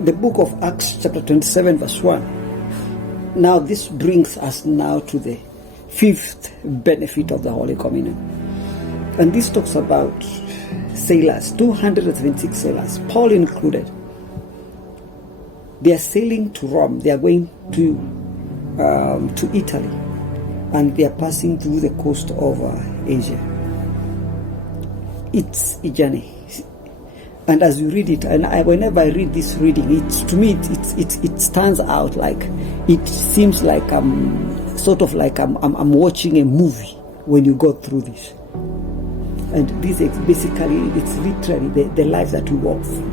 the book of Acts chapter 27 verse 1. Now this brings us now to the fifth benefit of the Holy Communion. And this talks about sailors, 276 sailors, Paul included. They are sailing to Rome. They are going to Italy. And they are passing through the coast of Asia. It's a journey. And as you read it, and whenever I read this reading, to me it stands out. Like it seems like I'm watching a movie when you go through this. And this is basically, it's literally the life that we walk through.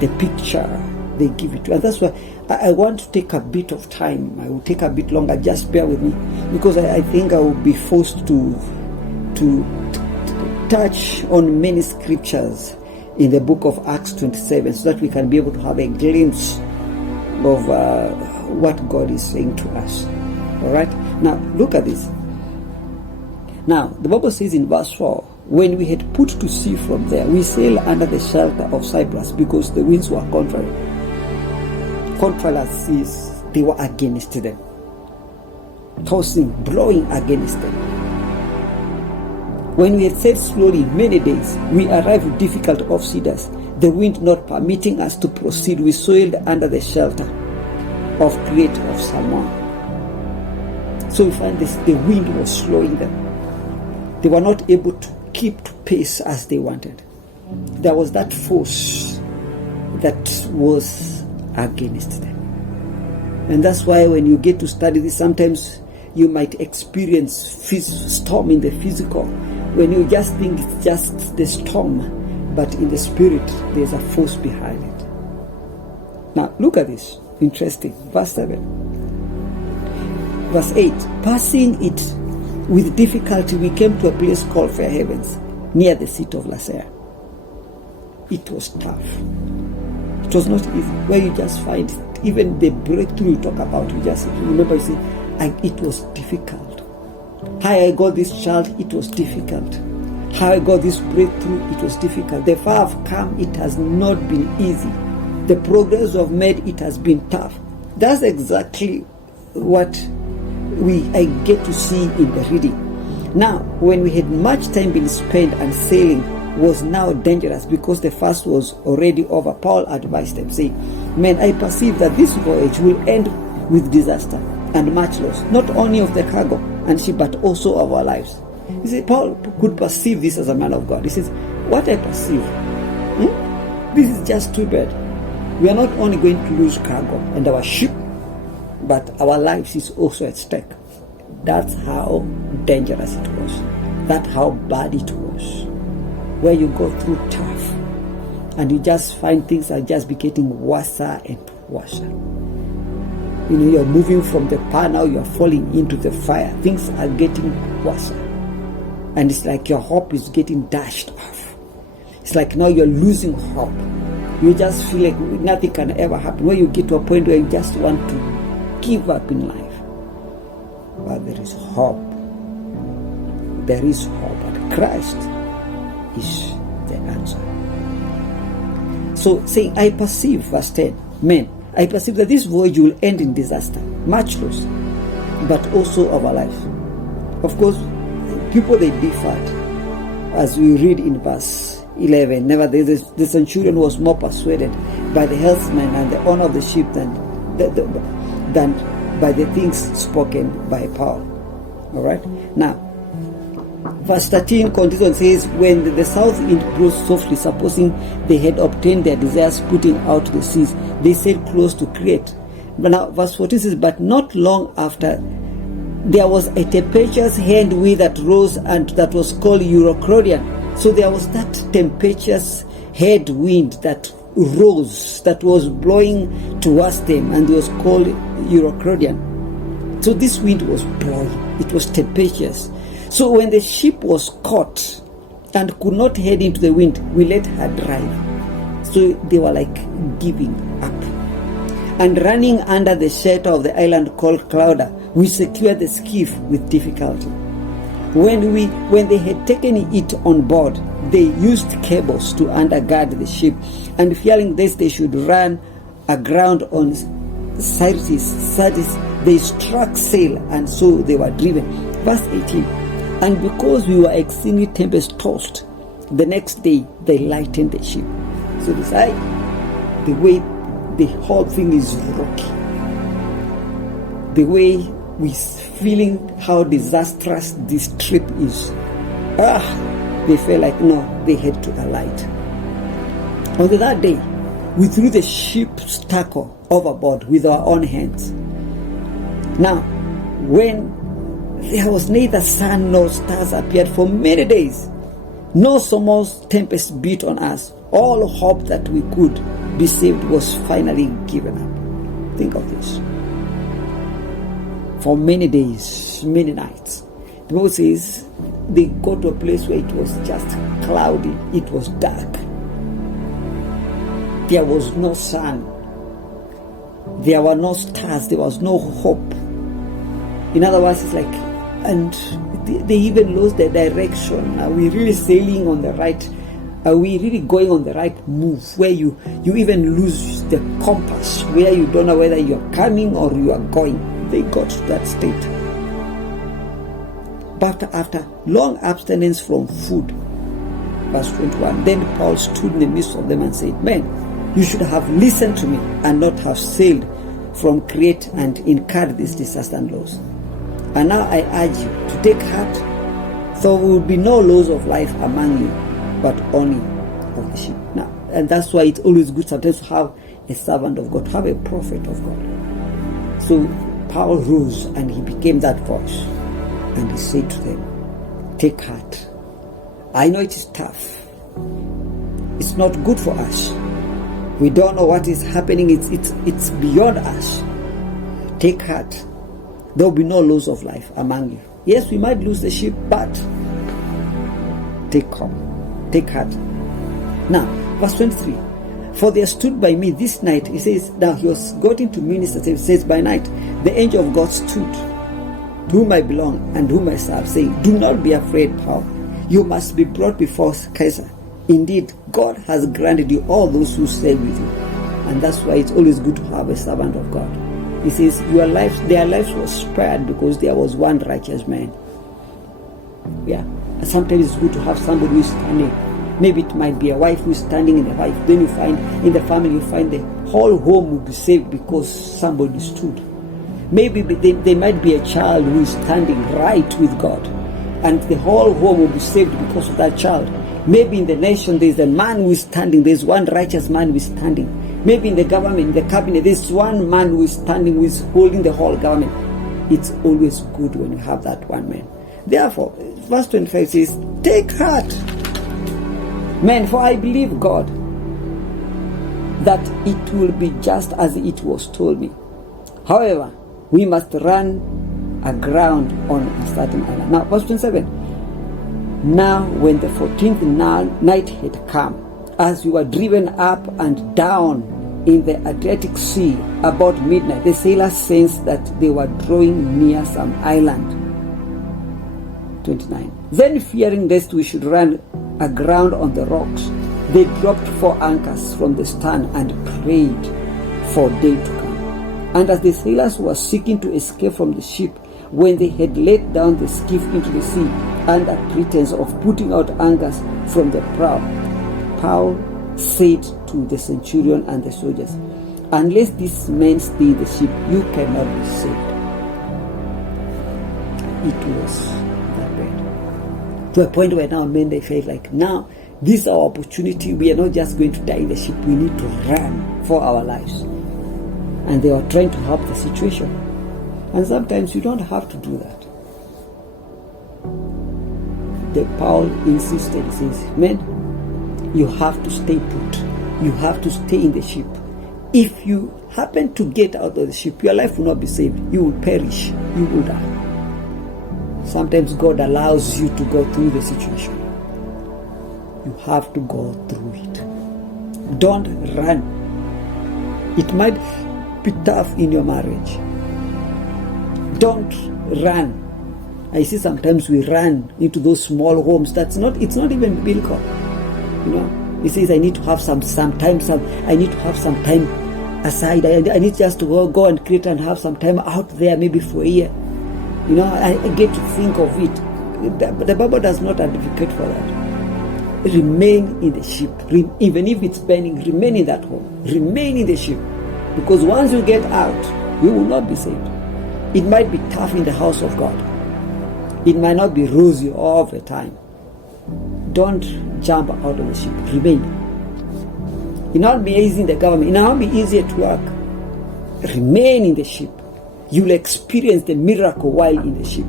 The picture they give it to. And that's why I want to take a bit of time. I will take a bit longer. Just bear with me, because I think I will be forced to touch on many scriptures in the book of Acts 27, so that we can be able to have a glimpse of what God is saying to us. All right? Now, look at this. Now, the Bible says in verse 4, when we had put to sea from there, we sailed under the shelter of Cyprus, because the winds were contrary. Contrary seas, they were against them. Tossing, blowing against them. When we had sailed slowly many days, we arrived with difficult off cedars. The wind not permitting us to proceed, we sailed under the shelter of Crete of Salmon. So we find this, the wind was slowing them. They were not able to keep pace as they wanted. There was that force that was against them. And that's why when you get to study this, sometimes you might experience storm in the physical, when you just think it's just the storm, but in the spirit there's a force behind it. Now look at this, interesting. Verse 7. Verse 8, passing it with difficulty, we came to a place called Fair Havens, near the seat of Lasea. It was tough. It was not easy. Where you just find even the breakthrough you talk about, you just remember, you see, it was difficult. How I got this child, it was difficult. How I got this breakthrough, it was difficult. The far I've come, it has not been easy. The progress I've made, it has been tough. That's exactly what I get to see in the reading. Now, when we had much time been spent and sailing was now dangerous, because the fast was already over, Paul advised them, saying, men, I perceive that this voyage will end with disaster and much loss, not only of the cargo and ship, but also of our lives. You see, Paul could perceive this as a man of God. He says, what I perceive, this is just too bad. We are not only going to lose cargo and our ship, but our lives is also at stake. That's how dangerous it was. That's how bad it was. Where you go through tough, and you just find things are just getting worse and worse. You know, you're moving from the fire, now you're falling into the fire. Things are getting worse. And it's like your hope is getting dashed off. It's like now you're losing hope. You just feel like nothing can ever happen. Where you get to a point where you just want to give up in life. But there is hope. There is hope. But Christ is the answer. So saying, I perceive, verse 10, men, I perceive that this voyage will end in disaster, much loss, but also of our life. Of course, people, they differed, as we read in verse 11. Nevertheless, the centurion was more persuaded by the helmsman and the owner of the ship than by the things spoken by Paul. All right? Now, verse 13 continues and says, when the south wind blew softly, supposing they had obtained their desires, putting out to the seas, they sailed close to Crete. But now, verse 14 says, but not long after, there was a tempestuous headwind that rose, and that was called Euroclydon. So there was that tempestuous headwind that rose, that was blowing towards them, and it was called Euroclydon. So this wind was blowing. It was tempestuous. So when the ship was caught and could not head into the wind, we let her drive. So they were like giving up. And running under the shelter of the island called Clauda, we secured the skiff with difficulty. When they had taken it on board, they used cables to undergird the ship, and fearing this, they should run aground on Syrtis. They struck sail, and so they were driven. Verse 18. And because we were exceedingly tempest-tossed, the next day they lightened the ship. So this the way the whole thing is rocky, the way we're feeling how disastrous this trip is, they felt like no, they had to alight. On the third day, we threw the ship's tackle overboard with our own hands. Now, when there was neither sun nor stars appeared for many days, no small tempest beat on us, all hope that we could be saved was finally given up. Think of this. For many days, many nights, the Bible says they got to a place where it was just cloudy, it was dark. There was no sun, there were no stars, there was no hope. In other words, it's like, and they even lost their direction. Are we really sailing on the right? Are we really going on the right move? Where you even lose the compass, where you don't know whether you are coming or you are going. They got to that state. But after long abstinence from food, verse 21, then Paul stood in the midst of them and said, Men, you should have listened to me and not have sailed from Crete and incurred this disaster and loss. And now I urge you to take heart, so there will be no loss of life among you, but only of the ship. Now, and that's why it's always good sometimes to have a servant of God, have a prophet of God. So Paul rose and he became that voice, and he said to them, take heart. I know it is tough. It's not good for us. We don't know what is happening. It's beyond us. Take heart. There will be no loss of life among you. Yes, we might lose the ship, but take heart. Now, verse 23. For there stood by me this night, he says, now he was going to minister, he says, by night, the angel of God stood, to whom I belong and whom I serve, saying, do not be afraid, Paul. You must be brought before Caesar. Indeed, God has granted you all those who sail with you. And that's why it's always good to have a servant of God. He says, their lives was spared because there was one righteous man. Yeah. And sometimes it's good to have somebody who is standing. Maybe it might be a wife who is standing in the wife. Then you find in the family, you find the whole home will be saved because somebody stood. Maybe there might be a child who is standing right with God, and the whole home will be saved because of that child. Maybe in the nation there's a man who is standing, there's one righteous man who is standing. Maybe in the government, in the cabinet, there's one man who is standing, who is holding the whole government. It's always good when you have that one man. Therefore, verse 25 says, take heart, men, for I believe God, that it will be just as it was told me. However, we must run aground on a certain island. Now, verse 27. Now, when the 14th night had come, as we were driven up and down in the Adriatic Sea about midnight, the sailors sensed that they were drawing near some island. 29. Then, fearing lest we should run aground on the rocks, they dropped 4 anchors from the stern and prayed for day to come. And as the sailors were seeking to escape from the ship, when they had let down the skiff into the sea, under pretense of putting out anchors from the prow, Paul said to the centurion and the soldiers, unless these men stay in the ship, you cannot be saved. It was that bad. To a point where now men, they felt like, now this is our opportunity. We are not just going to die in the ship. We need to run for our lives. And they were trying to help the situation. And sometimes you don't have to do that. Paul insisted, he says, men, you have to stay put. You have to stay in the ship. If you happen to get out of the ship, your life will not be saved. You will perish. You will die. Sometimes God allows you to go through the situation. You have to go through it. Don't run. It might be tough in your marriage. Don't run I see sometimes we run into those small homes. It's not even biblical. He says, I need to have some time aside. I need just to go and create and have some time out there, maybe for a year. I get to think of it. The Bible does not advocate for that. Remain in the ship. Even if it's burning, remain in that home. Remain in the ship. Because once you get out, you will not be saved. It might be tough in the house of God. It might not be rosy all the time. Don't jump out of the ship. Remain. It will not be easy in the government. It will not be easier to work. Remain in the ship. You'll experience the miracle while in the ship.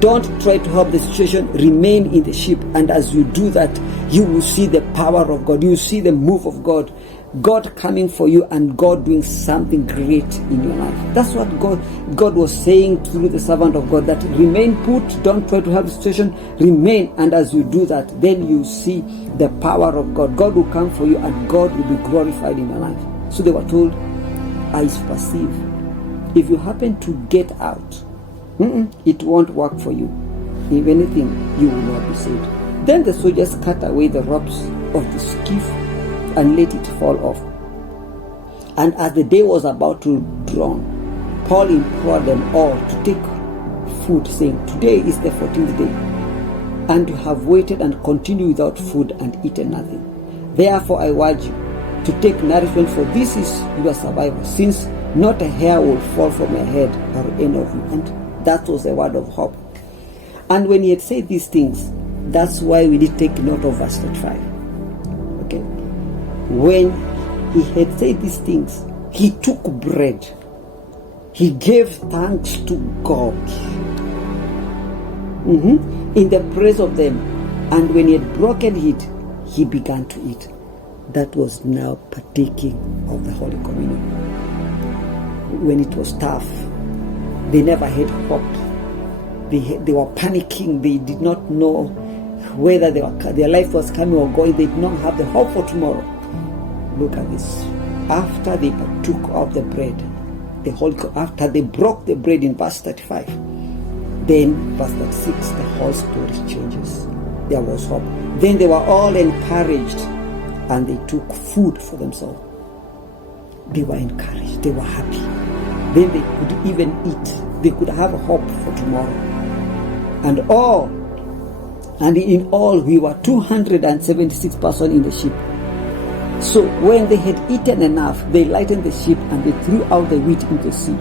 Don't try to help the situation. Remain in the ship. And as you do that, you will see the power of God. You will see the move of God. God coming for you and God doing something great in your life. That's what God was saying through the servant of God, that remain put, don't try to help the situation, remain. And as you do that, then you see the power of God. God will come for you and God will be glorified in your life. So they were told, eyes perceive. If you happen to get out, it won't work for you. If anything, you will not be saved. Then the soldiers cut away the ropes of the skiff and let it fall off. And as the day was about to dawn, Paul implored them all to take food, saying, today is the 14th day, and you have waited and continue without food and eaten nothing. Therefore I urge you to take nourishment, for this is your survival, since not a hair will fall from your head or any of you. And that was a word of hope. And when he had said these things, that's why we did take note of verse 35. Okay? When he had said these things, he took bread. He gave thanks to God in the praise of them. And when he had broken it, he began to eat. That was now partaking of the Holy Communion. When it was tough, they never had hope. They were panicking. They did not know whether their life was coming or going. They did not have the hope for tomorrow. Look at this. After they partook of the bread, after they broke the bread in verse 35, then verse 36, the whole story changes. There was hope. Then they were all encouraged and they took food for themselves. They were encouraged. They were happy. Then they could even eat. They could have hope for tomorrow. And in all, we were 276 persons in the ship. So when they had eaten enough, they lightened the ship and they threw out the wheat into the sea.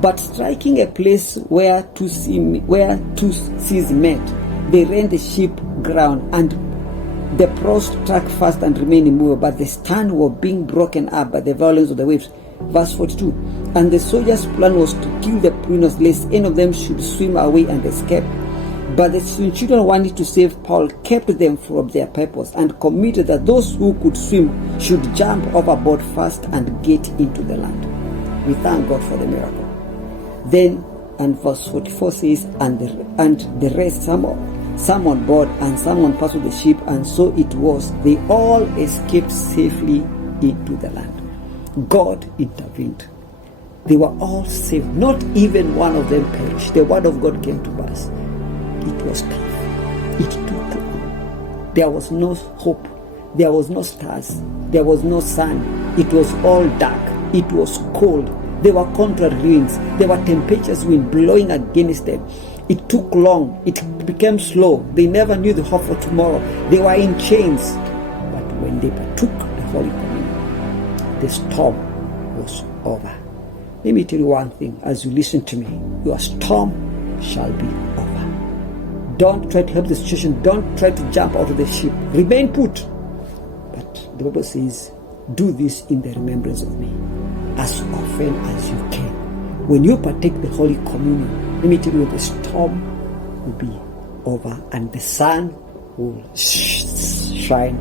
But striking a place where two seas met, they ran the ship ground, and the prow struck fast and remained immovable, but the stern were being broken up by the violence of the waves. Verse 42. And the soldiers' plan was to kill the prisoners, lest any of them should swim away and escape. But the centurion wanted to save Paul, kept them from their purpose, and committed that those who could swim should jump overboard first and get into the land. We thank God for the miracle. Then, and verse 44 says, and the rest, some on board and some on part of the ship, and so it was. They all escaped safely into the land. God intervened. They were all saved. Not even one of them perished. The word of God came to pass. It was tough. It took long. There was no hope. There was no stars. There was no sun. It was all dark. It was cold. There were contrary winds. There were temperatures wind blowing against them. It took long. It became slow. They never knew the hope for tomorrow. They were in chains. But when they partook the Holy Communion, the storm was over. Let me tell you one thing as you listen to me. Your storm shall be over. Don't try to help the situation. Don't try to jump out of the ship. Remain put. But the Bible says, do this in the remembrance of me, as often as you can. When you partake the Holy Communion, let me tell you, the storm will be over and the sun will shine